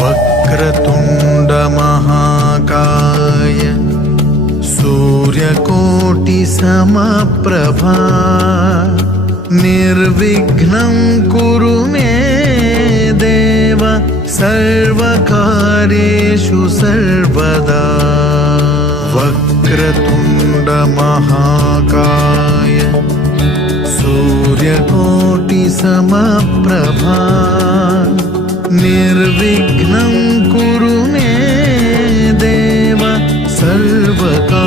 वक्रतुण्ड महाकाय सूर्यकोटि समप्रभा निर्विघ्नं कुरु मे देव सर्वकार्येषु सर्वदा। वक्रतुण्ड महाकाय सूर्यकोटि समप्रभा निर्विघ्नं कुरु मे देव सर्वकार्येषु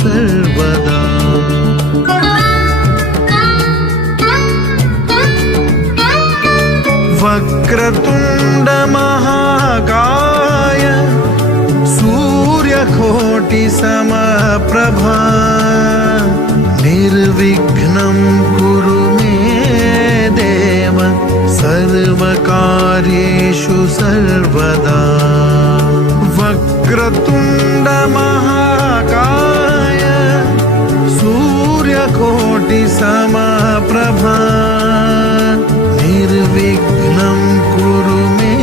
सर्वदा। वक्रतुण्ड महाकाय सूर्यकोटि समप्रभा निर्विघ्नं कुरु मे देव सर्वकार्येषु सर्वदा। वक्रतुण्ड महाकाय सूर्यकोटि समप्रभा निर्विघ्नं कुरु मे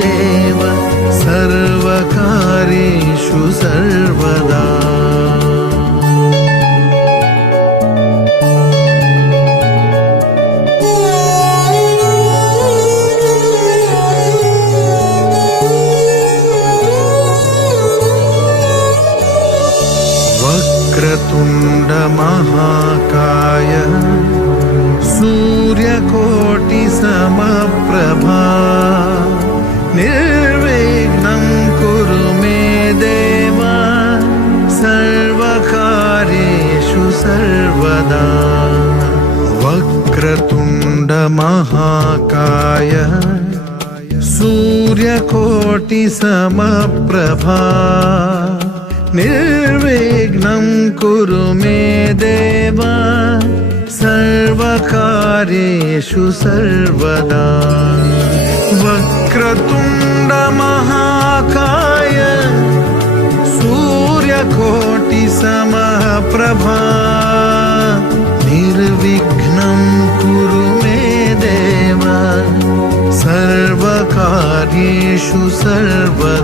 देव सर्वकार्येषु सर्वदा। वक्रतुण्ड महाकाय सूर्यकोटि समप्रभा निर्विघ्नं कुरु मे देव सर्वकार्येषु सर्वदा। वक्रतुण्ड महाकाय सूर्यकोटि समप्रभा निर्विघ्नं कुरु मे देव सर्वकार्येषु सर्वदा। वक्रतुण्ड महाकाय सूर्यकोटि समप्रभा निर्विघ्नं कुरु मे देव सर्वकार्येषु सर्वदा।